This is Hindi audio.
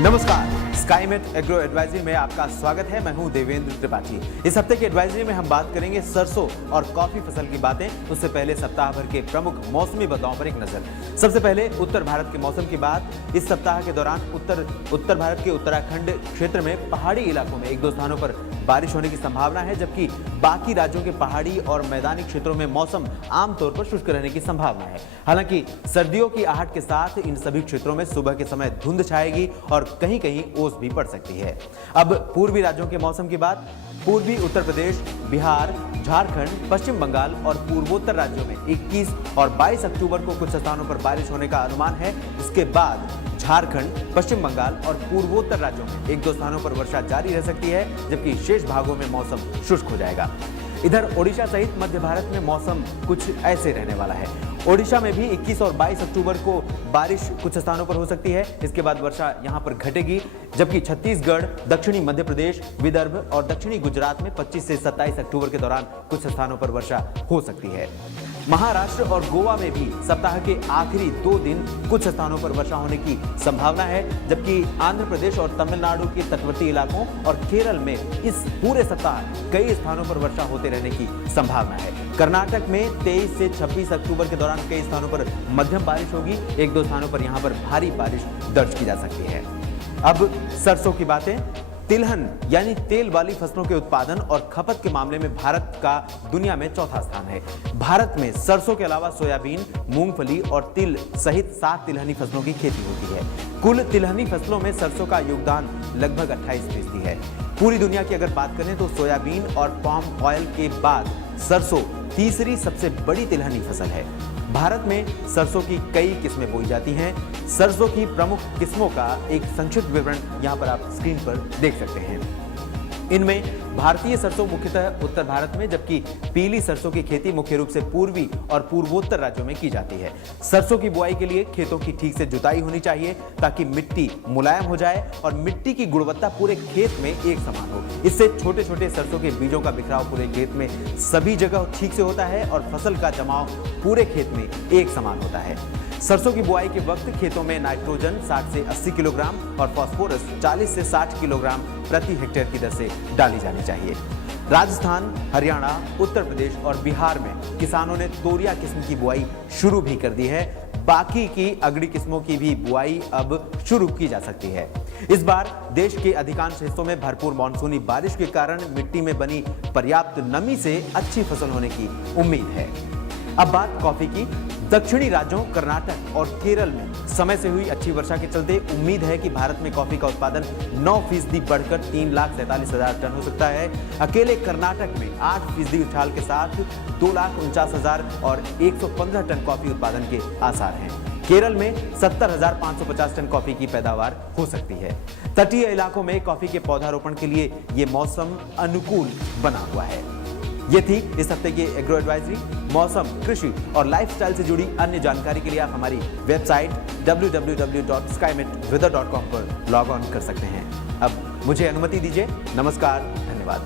नमस्कार, स्काईमेट एग्रो एडवाइजरी में आपका स्वागत है। मैं हूं देवेंद्र त्रिपाठी। इस हफ्ते की एडवाइजरी में हम बात करेंगे सरसों और कॉफी फसल की बातें। उससे पहले सप्ताह भर के प्रमुख मौसमी बदलावों पर एक नजर। सबसे पहले उत्तर भारत के मौसम की बात। इस सप्ताह के दौरान उत्तर भारत के उत्तराखंड क्षेत्र में पहाड़ी इलाकों में एक दो स्थानों पर बारिश होने की संभावना है, जबकि बाकी राज्यों के पहाड़ी और मैदानी क्षेत्रों में मौसम आमतौर पर शुष्क रहने की संभावना है। हालांकि सर्दियों की आहट के साथ इन सभी क्षेत्रों में सुबह के समय धुंध छाएगी और कहीं-कहीं ओस भी पड़ सकती है। अब पूर्वी राज्यों के मौसम की बात। पूर्वी उत्तर प्रदेश, बिहार, झारखंड, पश्चिम बंगाल और पूर्वोत्तर राज्यों में 21 और 22 अक्टूबर को कुछ स्थानों पर बारिश होने का अनुमान है। इसके बाद झारखंड, पश्चिम बंगाल और पूर्वोत्तर राज्यों में एक दो स्थानों पर वर्षा जारी रह सकती है, जबकि शेष भागों में मौसम शुष्क हो जाएगा। इधर ओडिशा सहित मध्य भारत में मौसम कुछ ऐसे रहने वाला है। ओडिशा में भी 21 और 22 अक्टूबर को बारिश कुछ स्थानों पर हो सकती है। इसके बाद वर्षा यहां पर घटेगी, जबकि छत्तीसगढ़, दक्षिणी मध्य प्रदेश, विदर्भ और दक्षिणी गुजरात में 25 से 27 अक्टूबर के दौरान कुछ स्थानों पर वर्षा हो सकती है। महाराष्ट्र और गोवा में भी सप्ताह के आखिरी 2 दिन कुछ स्थानों पर वर्षा होने की संभावना है, जबकि आंध्र प्रदेश और तमिलनाडु के तटवर्ती इलाकों और केरल में इस पूरे सप्ताह कई स्थानों पर वर्षा होते रहने की संभावना है। कर्नाटक में 23 से 26 अक्टूबर के दौरान कई स्थानों पर मध्यम बारिश होगी। एक दो स्थानों पर यहां पर भारी बारिश दर्ज की जा सकती है। अब सरसों की बातें। तिलहन यानी तेल वाली फसलों के उत्पादन और खपत के मामले में भारत का दुनिया में चौथा स्थान है। भारत में सरसों के अलावा सोयाबीन, मूंगफली और तिल सहित 7 तिलहनी फसलों की खेती होती है। कुल तिलहनी फसलों में सरसों का योगदान लगभग 28% है। पूरी दुनिया की अगर बात करें तो सोयाबीन और पाम ऑयल के बाद सरसों तीसरी सबसे बड़ी तिलहनी फसल है। भारत में सरसों की कई किस्में बोई जाती हैं। सरसों की प्रमुख किस्मों का एक संक्षिप्त विवरण यहां पर आप स्क्रीन पर देख सकते हैं। इनमें भारतीय सरसों मुख्यतः उत्तर भारत में, जबकि पीली सरसों की खेती मुख्य रूप से पूर्वी और पूर्वोत्तर राज्यों में की जाती है। सरसों की बुआई के लिए खेतों की ठीक से जुताई होनी चाहिए ताकि मिट्टी मुलायम हो जाए और मिट्टी की गुणवत्ता पूरे खेत में एक समान हो। इससे छोटे छोटे सरसों के बीजों का बिखराव पूरे खेत में सभी जगह ठीक से होता है और फसल का जमाव पूरे खेत में एक समान होता है। सरसों की बुआई के वक्त खेतों में नाइट्रोजन 60 से 80 किलोग्राम और फास्फोरस 40 से 60 किलोग्राम प्रति हेक्टेयर की दर से डाली जानी चाहिए। राजस्थान, हरियाणा, उत्तर प्रदेश और बिहार में किसानों ने तोरिया किस्म की बुआई शुरू भी कर दी है। बाकी की अगड़ी किस्मों की भी बुआई अब शुरू की जा सकती है। इस बार देश के अधिकांश हिस्सों में भरपूर मानसूनी बारिश के कारण मिट्टी में बनी पर्याप्त नमी से अच्छी फसल होने की उम्मीद है। अब बात कॉफी की। दक्षिणी राज्यों कर्नाटक और केरल में समय से हुई अच्छी वर्षा के चलते उम्मीद है कि भारत में कॉफी का उत्पादन 9% बढ़कर 3,47,000 टन हो सकता है। अकेले कर्नाटक में 8% उछाल के साथ 2,49,000 और 115 टन कॉफी उत्पादन के आसार हैं। केरल में 70,550 टन कॉफी की पैदावार हो सकती है। तटीय इलाकों में कॉफी के पौधारोपण के लिए ये मौसम अनुकूल बना हुआ है। ये थी इस हफ्ते की एग्रो एडवाइजरी। मौसम, कृषि और लाइफस्टाइल से जुड़ी अन्य जानकारी के लिए आप हमारी वेबसाइट www.skymetweather.com पर लॉग ऑन कर सकते हैं। अब मुझे अनुमति दीजिए। नमस्कार, धन्यवाद।